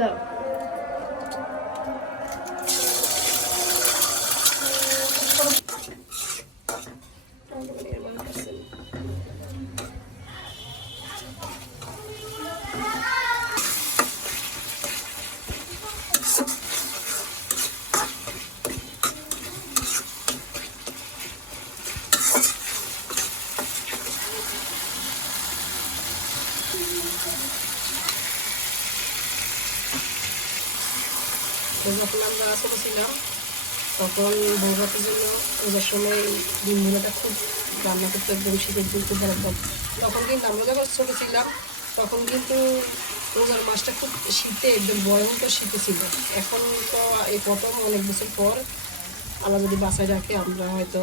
দাও। যখন আমরা ছোটো ছিলাম তখন বৌভাতের জন্য রোজার সময় দিনগুলোটা খুব রান্না করতে একদম শীতের দিন খুব ভালো। তখন কিন্তু আমরা যখন ছোটো ছিলাম তখন কিন্তু রোজার মাসটা খুব শীতে একদম ভয়ঙ্কর শীতে ছিল। এখন তো এই প্রথম অনেক বছর পর আল্লাহ যদি বাসায় রাখে আমরা হয়তো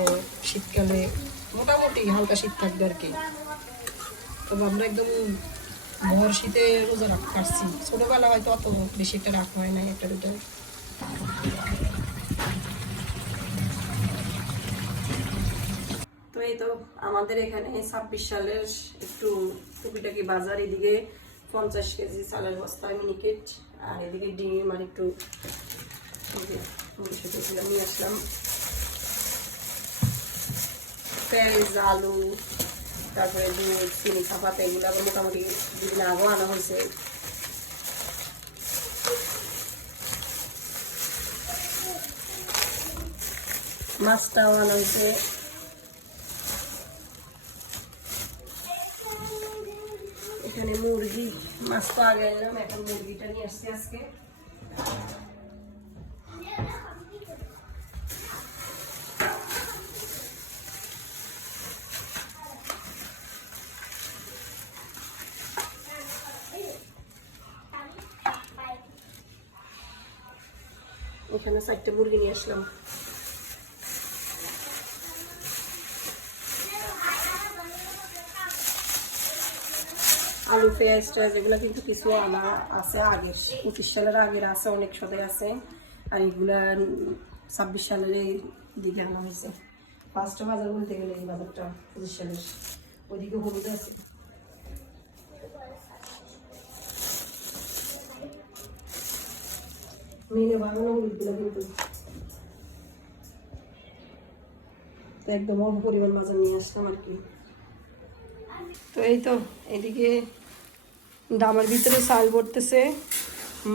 শীতকালে মোটামুটি হালকা শীত থাকবে আর কি। তবে আমরা একদম ভর শীতে রোজা কাটছি। ছোটোবেলা হয়তো অত বেশি একটা রাখা হয় না, একটা দুটো। তো এই তো আমাদের এখানে 26 সালের একটু টুকিটাকি বাজার, এদিকে 50 কেজি চালের বস্তা মিনিকেট, আর এদিকে ডিম আর একটু নিয়ে আসলাম, পেঁয়াজ, আলু, তারপরে দুধ, চিনি, চাপাত, এগুলো আবার মোটামুটি দুদিন আগেও আনা হয়েছে। মাছটাও আনা হয়েছে। এখানে মুরগি, মাছ তো আগে এলাম, এখন মুরগিটা নিয়ে আসছি আজকে। এখানে 4টে মুরগি নিয়ে আসলাম। আলু, পেঁয়াজ টেয়াজ এগুলো কিন্তু কিছু আনা আছে আগের, 25 সালের আগের আছে, অনেক সদাই আছে। আর এগুলা 26 সালের দিকে আনা হয়েছে। ফার্স্টে বাজার বলতে গেলে এই বাজারটা 25 সালের, ওইদিকে হলুদ আছে। মেনে বানানো হলুদগুলো কিন্তু একদম অল্প পরিমাণ বাজার নিয়ে আসলাম আর কি। তো এই তো এদিকে ডামার ভিতরে চাল পড়তেছে,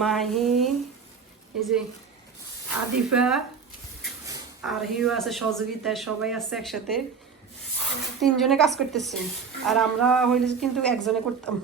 মাহি, এই যে আদিফা আর হিউ আছে সহযোগিতায়, সবাই আছে একসাথে, 3 জনে কাজ করতেছে। আর আমরা হইলে কিন্তু একজনে করতাম।